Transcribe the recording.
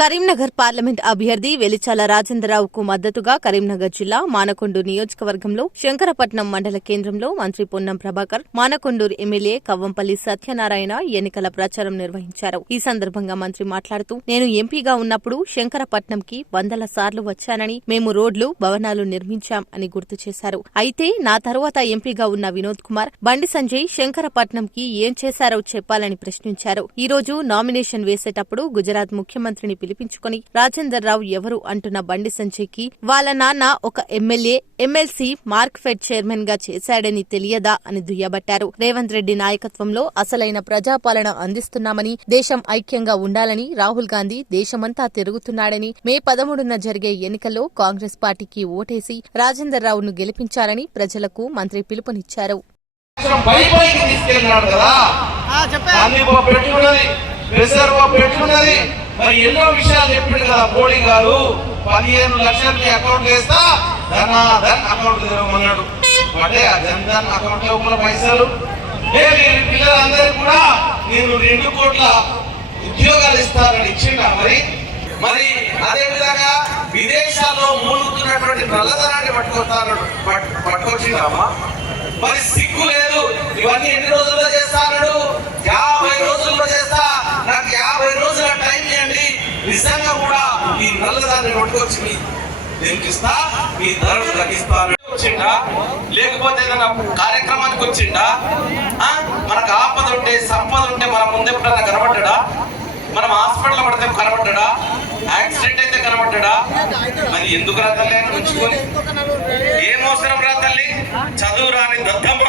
Karimnagar parliament అభ్యర్థి వెలిచాల రాజేంద్రరావుకు మద్దతుగా కరీంనగర్ జిల్లా మానకొండూరు నియోజకవర్గంలో శంకరపట్నం మండల కేంద్రంలో మంత్రి పొన్నం ప్రభాకర్, మానకొండూరు ఎమ్మెల్యే కవ్వంపల్లి సత్యనారాయణ ఎన్నికల ప్రచారం నిర్వహించారు. ఈ సందర్భంగా మంత్రి మాట్లాడుతూ, నేను ఎంపీగా ఉన్నప్పుడు శంకరపట్నంకి వందల సార్లు వచ్చానని, మేము రోడ్లు, భవనాలు నిర్మించాం అని గుర్తు చేశారు. అయితే నా తరువాత ఎంపీగా ఉన్న వినోద్ కుమార్, బండి సంజయ్ శంకరపట్నంకి ఏం చేశారో చెప్పాలని ప్రశ్నించారు. ఈ రోజు నామినేషన్ వేసేటప్పుడు గుజరాత్ ముఖ్యమంత్రిని పిలిపించుకుని రాజేందర్రావు ఎవరు అంటున్న బండి సంజయ్కి వాళ్ళ నాన్న ఒక ఎమ్మెల్యే, ఎమ్మెల్సీ, మార్క్ఫెడ్ చైర్మన్ గా చేశాడని తెలియదా అని దుయ్యబట్టారు. రేవంత్ రెడ్డి నాయకత్వంలో అసలైన ప్రజాపాలన అందిస్తున్నామని, దేశం ఐక్యంగా ఉండాలని రాహుల్ గాంధీ దేశమంతా తిరుగుతున్నాడని, మే 13న జరిగే ఎన్నికల్లో కాంగ్రెస్ పార్టీకి ఓటేసి రాజేందర్రావును గెలిపించారని ప్రజలకు మంత్రి పిలుపునిచ్చారు. మరి ఎన్నో విషయాలు చెప్పిండు కదా మోడీ గారు. 15 లక్షలకి అకౌంట్ వేస్తా, ధన్ అకౌంట్ తెరవమన్నాడు. అంటే ఆ జన్ధన్ అకౌంట్ లోపల పైసలు పిల్లలందరూ కూడా నేను 2 కోట్ల ఉద్యోగాలు ఇస్తానని ఇచ్చిండా? మరి అదే విధంగా విదేశాల్లో మూలుగుతున్నటువంటి నల్లధనాన్ని పట్టుకొచ్చిందమ్మా. మరి సిగ్గు లేదు. ఇవన్నీ ఎన్ని రోజుల్లో చేస్తాడు? 50 రోజుల్లో చేస్తా, నాకు 50 రోజుల టైం ఇవ్వండి. నిజంగా కూడా ఈ నల్లదాన్ని పట్టుకొచ్చి మీ దేనికిస్తా, మీ ధరలు తగ్గిస్తాను వచ్చిండా, లేకపోతే ఏదైనా కార్యక్రమానికి వచ్చిండా? మనకు ఆపద ఉంటే, సంపద ఉంటే మన ముందు ఎప్పుడన్నా కనబడ్డా? మనం హాస్పిటల్ పడితే కనబడ్డా? యాక్సిడెంట్ అయితే కనబడ్డా? మరి ఎందుకు రా తల్లి అని ఉంచుకొని? ఏం అవసరం రా తల్లి? చదువు రాని దద్దమ్మ